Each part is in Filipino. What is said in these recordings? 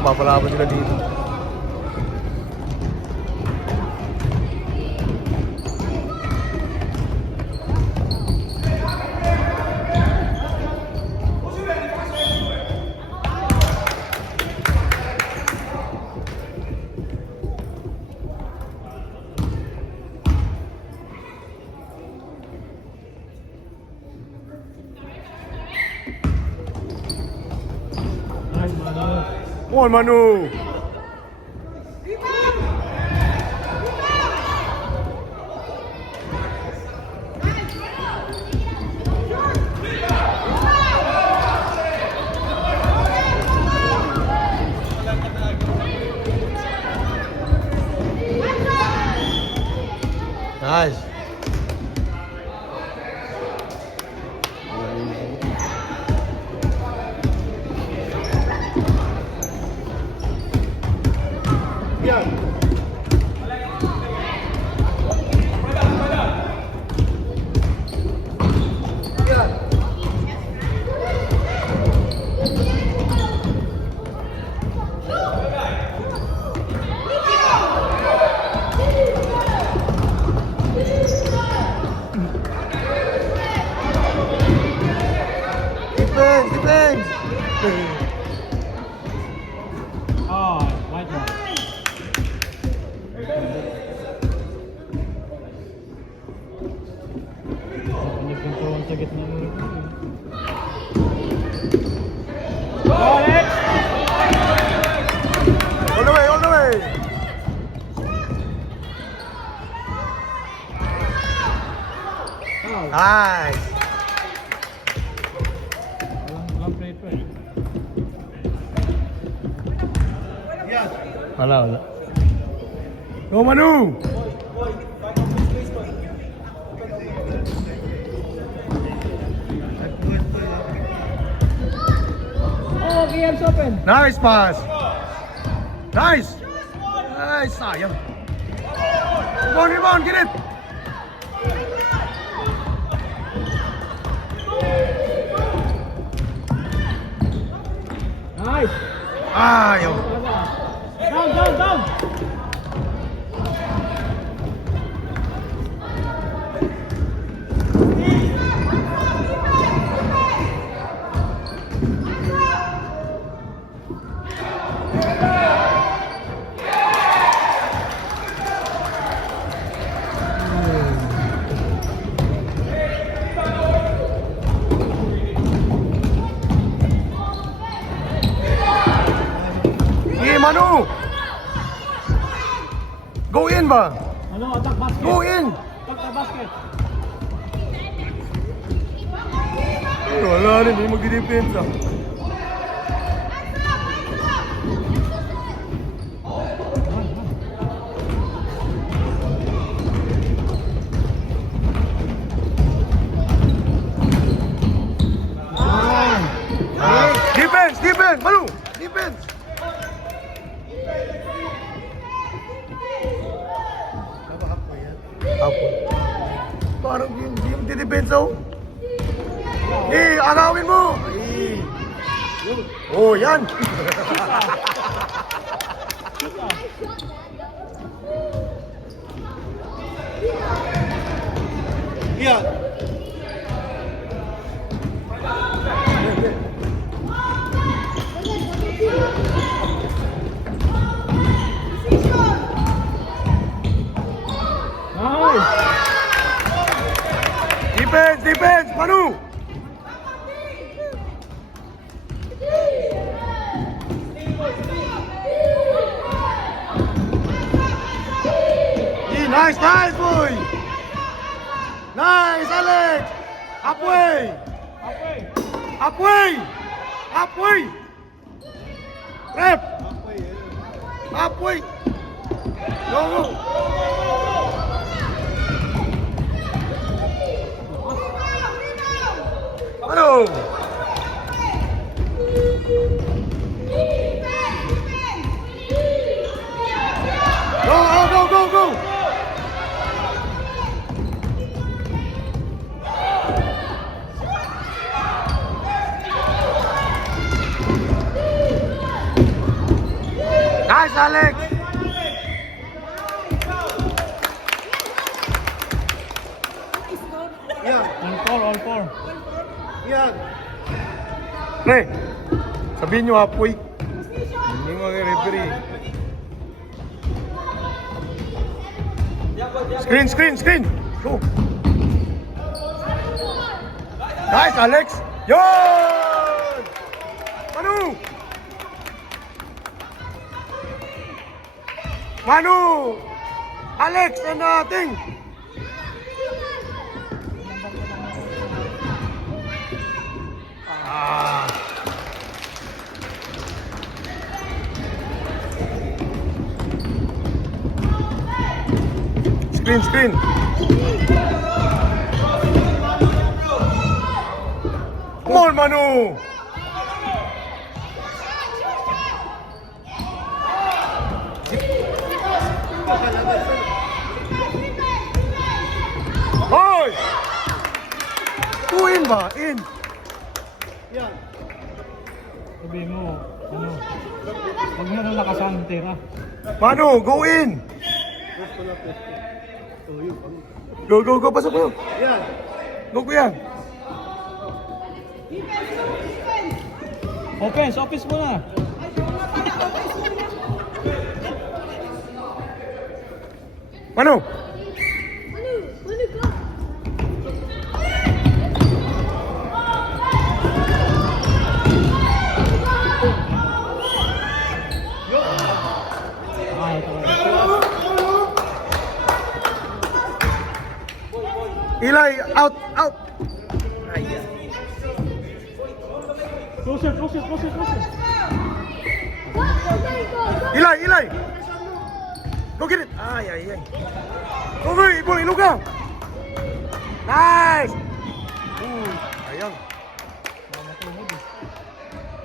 papalaban sila dito. Come on, Manu! Nice! Defense! Oh, white one. Nagkontrol sa gitna ng Alex! All the way, all the way! Nice! Walang play ito eh. Wala. Go, Manu! Oh, game's open! Nice pass! Nice! Nice! Sayang! Rebound! Get it! Nice! Ayaw! Down! Sige, Manu! Go in ba? Ano, attack basket? Go in! Attack the basket! Wala rin, hindi magdi-defense ah. Defense! Manu! Defense! Ako. Parang hindi yung di-defense oh. Agawin mo! Oh, yan! Yan! Nice! Defense! Manu! Nice boy! Nice, Alex! Halfway! Rep! Halfway! Go! Ano? Go! Alex! Yan. All four. Yan. Pre, sabihin nyo apoy. Hindi mo ang referee. Screen! Go! Nice, Alex! Yon! Manu! Alex and Ting! Ah. Screen! Come on, Manu! Hoy! In ba? In! Yan. Sabihin mo, ano, huwag mo nang lakasan ng tira. Manu, go in! Go, pasok mo! Yan. Go, kuya! Offense muna. Manu! Eli, out! Closer. Eli! Go get it! Ay. Go, boy, Luka! Nice! Ayang.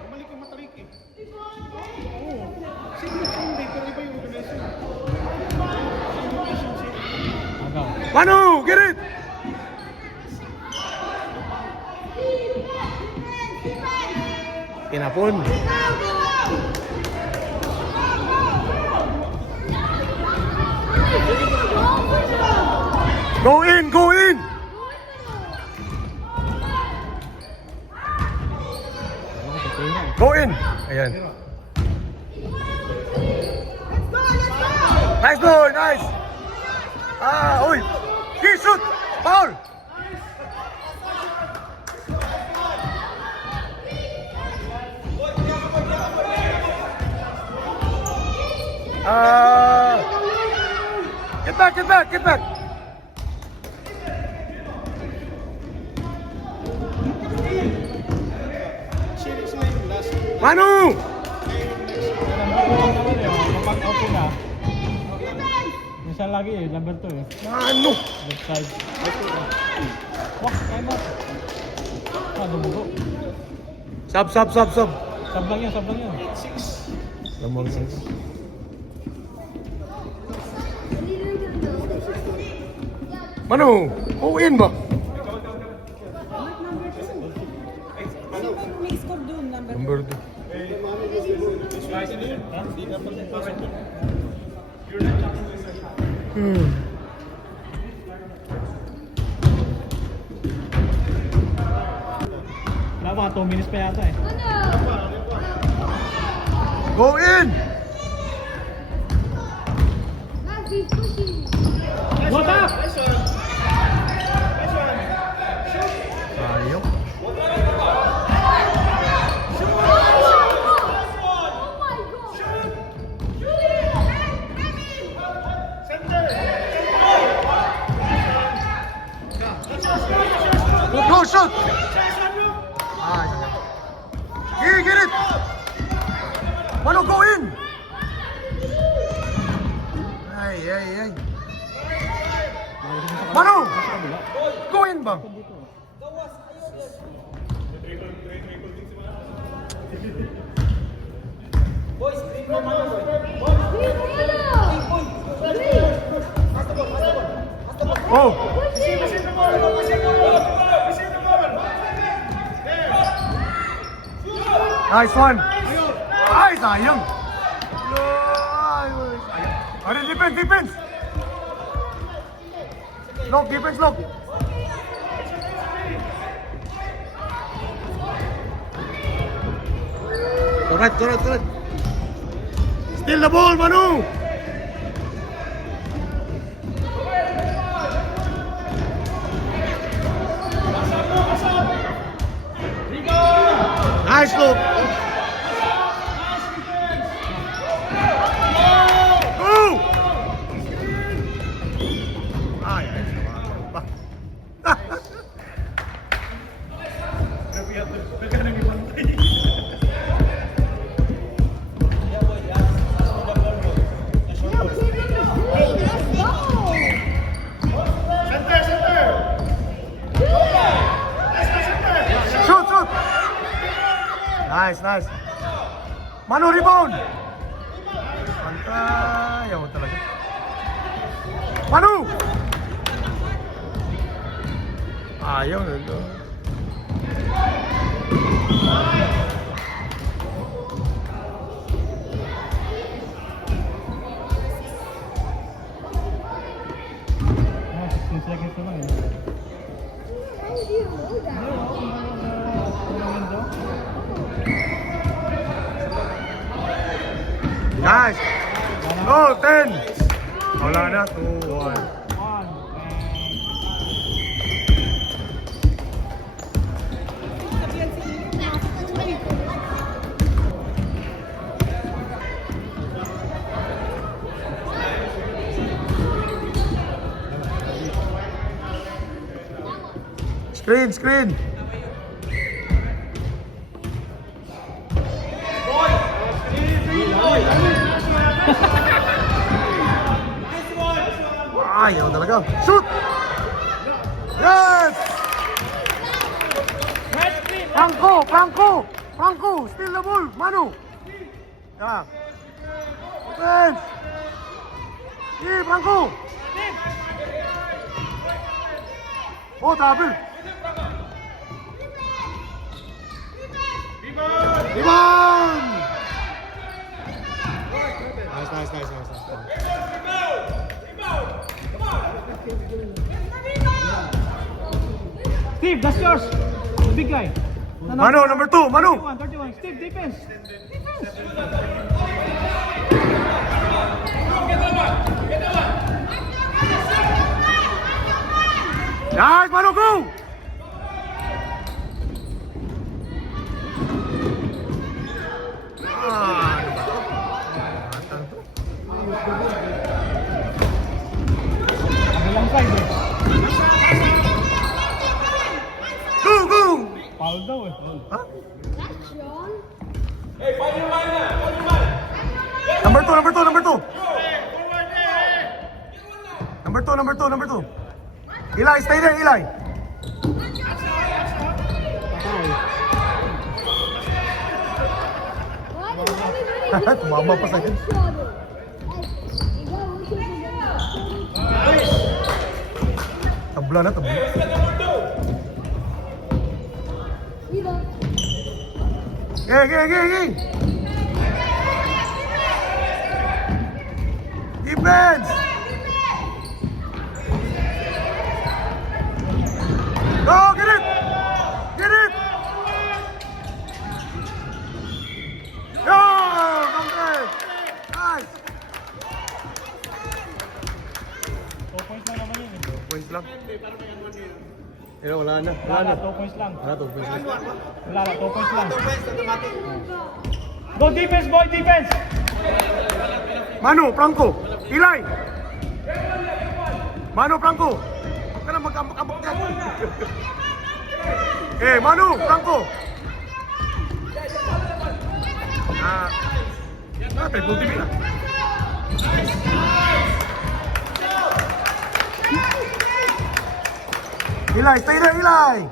Bumalik yung matarik eh. Oo. Same pero iba yung organization. Agaw. Manu, get it! Kinapon. Go in! Go in! Ayan. Nice boy, nice! Uy! Key shoot! Foul! Get back! Sila yung last. Manu! Kapag okay na. Minsan lagi number 2 eh. Manu! Left side. Wah, time out. Dumugo. Sub! Sab lang yan. Lamang sa Manu! Go in ba? May score doon, Number number 2. Wala mga 2 minutes pa yata eh. Go in! What up? Ayaw. Go shoot! Here, get it! Manu, go in! Ay. Manu! Go in ba? Oh! Nice one! Ay, sayang! Ari, defense, defense! Lock, defense, lock! Correct, correct, correct! Still the ball, Manu! Nice look! Go! Ay, ay, ba? Shoot, shoot! Nice, nice. Manu, rebound! Pantay, ayaw talaga. Manu! Ayaw na ito. Ah, 16 seconds na lang eh. Nice! No, 10! Wala na, 2-1. Screen, screen! Ayaw talaga. Shoot! Yes! Franco! Franco! Franco! Still the ball! Manu! Yeah. Defense! Yeah, Franco! Oh, double! Rebound! Nice, nice, nice, nice, nice. Steve, that's yours. The big guy. Manu, number 2, Manu! 31. Steve, defense. Nice, Manu, go! Ah, ano ba to? Matang to. Kabilang side eh. Go, go! Foul daw eh. Ha? Number 2, number 2, number 2. Number 2, number 2, number 2. Eli, stay there, Eli. Tumama pa sa akin. Tabla na, tabla. Gay. Defense! Go, get it! Get it! Go! Come there! Nice! 2 points lang naman yun eh. Points lang. Pero wala na. Wala na, 2 points lang. Wala, 2 points lang. Wala na, 2 points lang. Go defense, boy, defense! Manu, Franco, Eli! Manu, Franco! Huwag ka na mag-ambak-ambak niya. Manu, Franco! Triple team na. Eli, stay there, Eli!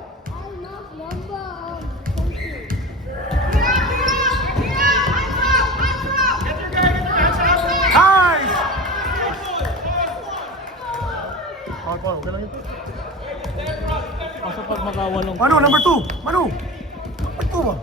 Nice! Paul, okay lang yun. Kaso pag magawalong... Manu, number 2! Manu! Number 2 ba?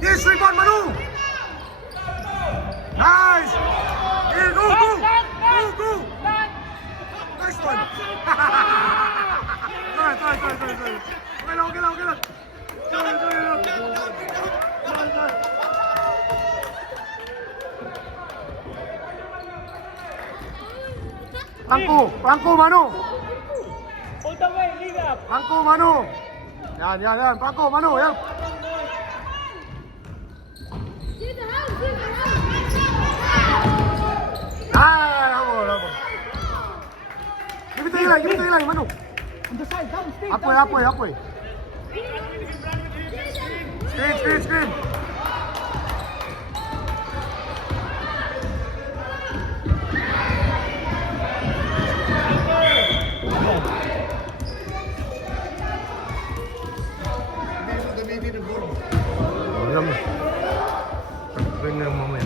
Yes, rebound, Manu! Nice! Here, go, go! Go, go! Nice one! Sorry. Okay lang. Sorry. Franco, Manu! All the way, lead up. Franco, Manu! Yan. Franco, Manu, yan! Labo. Give it to Eli, Manu! On the side, down, stay. Halfway. Screen. Gamitin ang goal. Alam mo. Pagpapin na mamaya.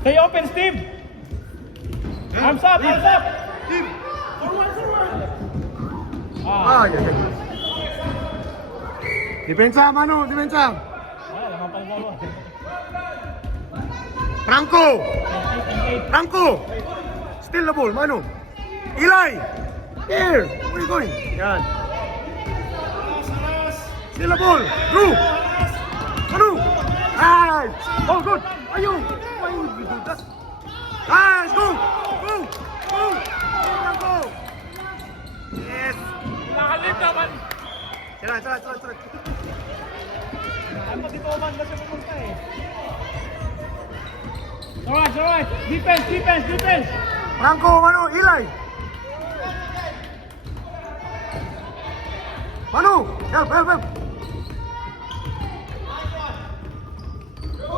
Stay open, Steve. Arms up. Team! Forward! Yan. Depensa, Manu, depensa. Naman pala mo. Franco! Still the ball, Manu. Eli! Here! Where you going? Yan. Still the ball. Drew! Manu! Nice! Oh, good! Ayun! Why would you do that? Nice! Go! Franco! Yes! Nakalit naman. Tara. Ang magituman ba siya pumunta eh. Alright. Defense. Franco, Manu, Eli! Manu! Help!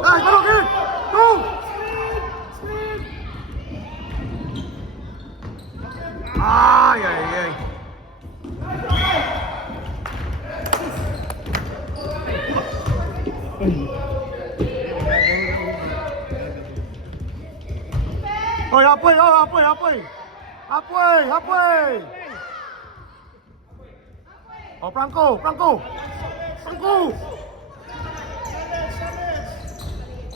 Nice, Manu, get it! Go! Ay. Hoy, halfway! Oh, Franco!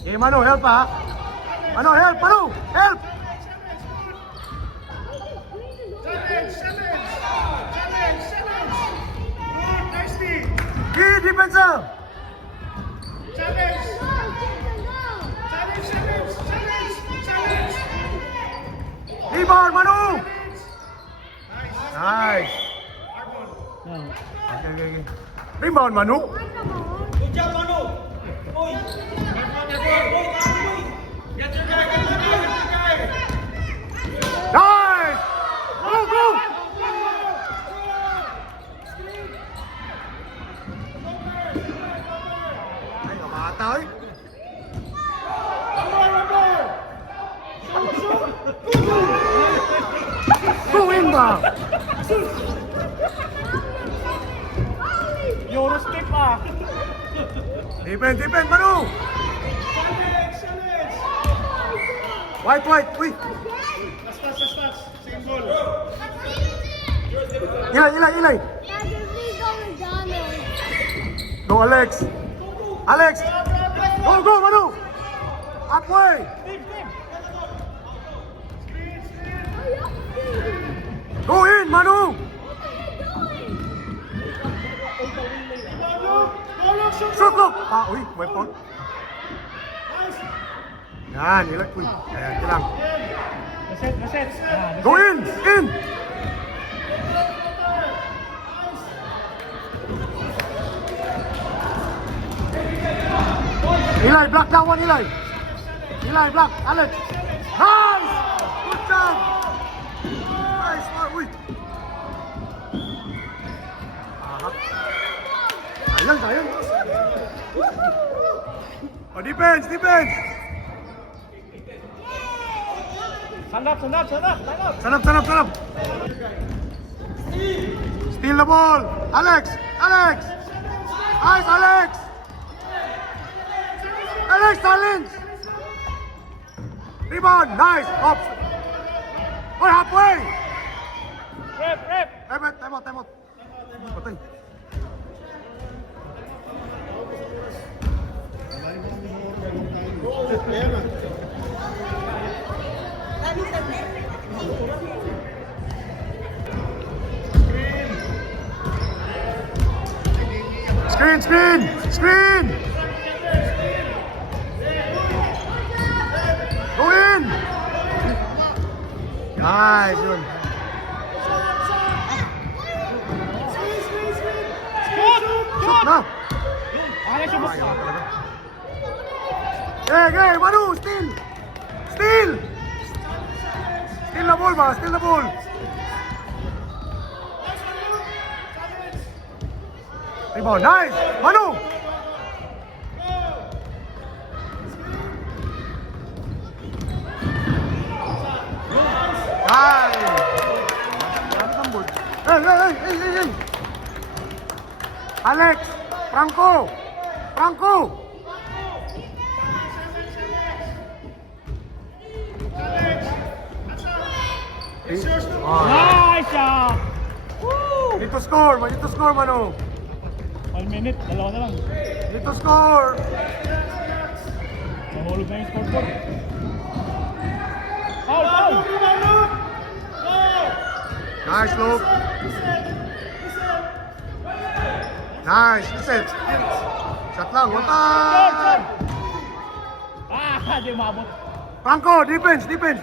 Hey, Manu, help ha! Manu, help! Challenge! Good, nicely! Hey, defensive! Challenge! Rebound, Manu! Nice! Okay. Rebound, Manu! Good job, Manu. Uy. Get your guy. Nice! Go! Ay, kamata eh! Go in ba? Euro step ah. Defense, Manu! White! Uy! Last touch. Same goal. Eli! Go, Alex! Go, Manu! Halfway! Go in, Manu! Shoot, look! Uy, may fault. Yan, ilag. Uy, ayan, lang. Reset. Go in! Eli, block that one, Eli! Block, Alex! Nice! Good job! Nice one, uy! Sayang. Oh, defense! Sanap. Sanap! Steal the ball! Alex! Nice, Alex! Challenge! Rebound! Nice! Ops! Oh, halfway! Rep. Time out. Patay. Screen, screen, screen! Go in! Nice, yun. Shoot na! Kaya siya boss. Okay, Manu, steal! Steal! Steal the ball ba? Steal the ball! Rebound, nice! Manu! Nice! Hey, hey, hey, hey, hey, hey! Alex! Franco! Franco! Nice shot! Woo! Need to score, need to score, Manu! 1 minute, dalawa na lang. Need to score! Nahulog na yung scoreboard. Foul, foul! Nice, Luke! Nice, reset! Shot lang, one time! Ah, di umabot. Franco, defense, defense!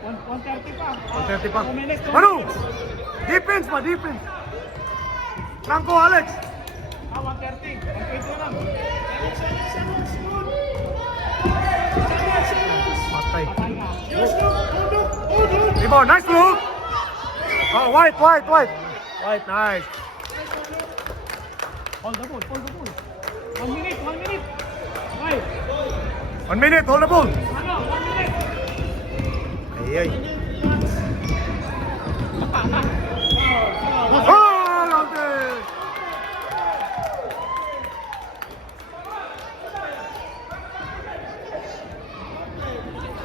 130 pa. 130 pa. 2 minutes. Manu! Defense pa, defense! Franco, Alex! Ah, 130. 120 na lang. Patay. Patay na. Rebound, nice, Luke! Oh, white, white, white! White, nice! Hold the ball, hold the ball. 1 minute, 1 minute. Okay. 1 minute, hold the ball! Ano, 1 minute. Ay, ay. Oh, London!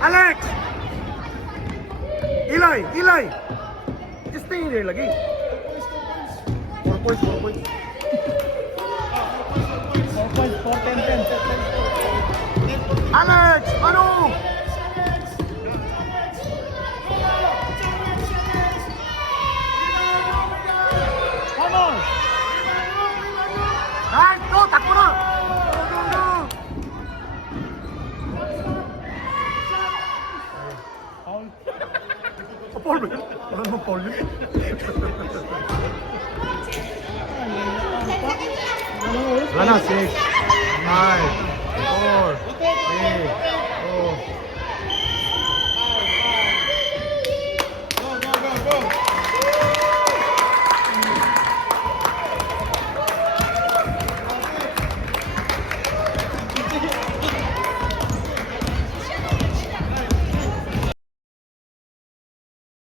Alex! Eli, Eli! Just stay there lagi. 4 points, 4 points. 4 points, 4, 10, 10. Alex! Ano? Come on! Nice! Go! Takbo na! Go, go, go! Foul. Paul ba yun? Wala naman Paul yun. Wala na, 6, 5, 4,